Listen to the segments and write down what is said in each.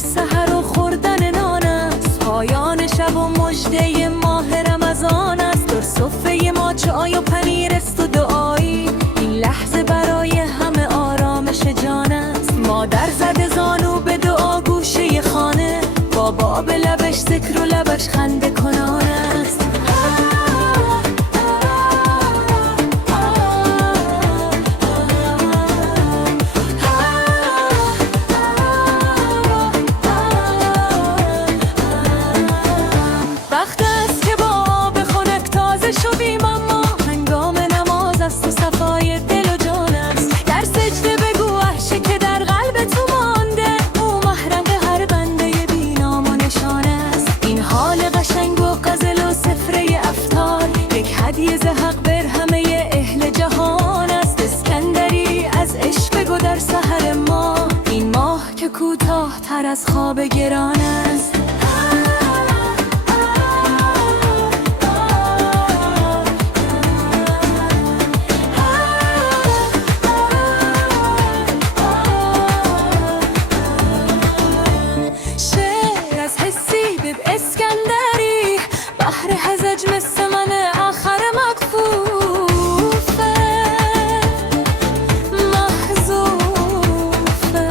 سحر و خوردن نان است، پایان شب و مژده ماه رمضان است. در صفه ما چای و پنیر است و دعایی، این لحظه برای همه آرامش جان است. مادر زده زانو به دعا گوشه خانه، بابا به لبش ذکر و لبش خنده کنان است. وقت است که با آب خنک تازه شویم، اما هنگام نماز است و صفای دل و جان است. در سجده بگو هرچه که در قلب تو مانده، او محرم هر بنده بی نام و نشان است. این حال قشنگ و غزل و سفره افطار، یک هدیه ز حق بر همه اهل جهان است. اسکندری از عشق بگو در سحر ماه، این ماه که کوتاه تر از خواب گران است. اسکندری بحر هزج مثل من آخر مکفوفه محذوفه.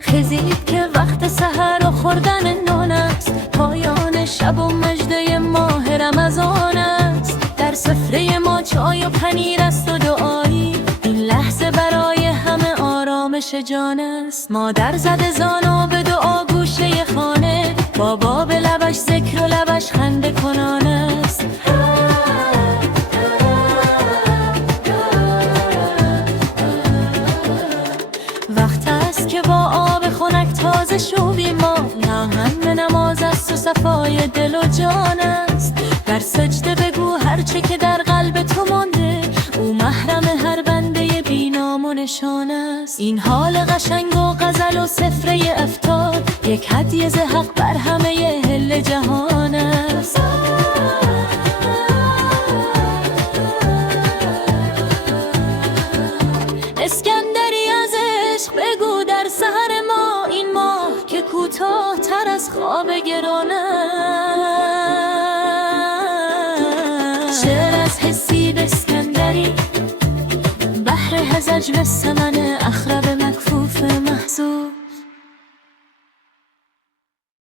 خزید که وقت سحر و خوردن نان است، پایان شب و مژده ماه رمضان است. در سفره ما چای و پنیر است و دعایی، این لحظه برای همه آرامش جان است. مادر زده زانو به دعا گوشه خانه، بابا به لبش ذکر و لبش خنده کنان است. وقت است که با آب خنک تازه شویم ما، هم نماز است و صفای دل و جان است. در سجده بگو هرچه که در قلب تو مانده، او محرم هر بنده بی نام و نشان است. این حال قشنگ و غزل و سفره افطار، یک هدیه ز حق بر همه اهل جهان است. اسکندری از عشق بگو در سحر ما، این ماه که کوتاه تر از خواب گران است. شعر از حسید اسکندری بحر هزج به سمن اخرب مکفوف محذوف.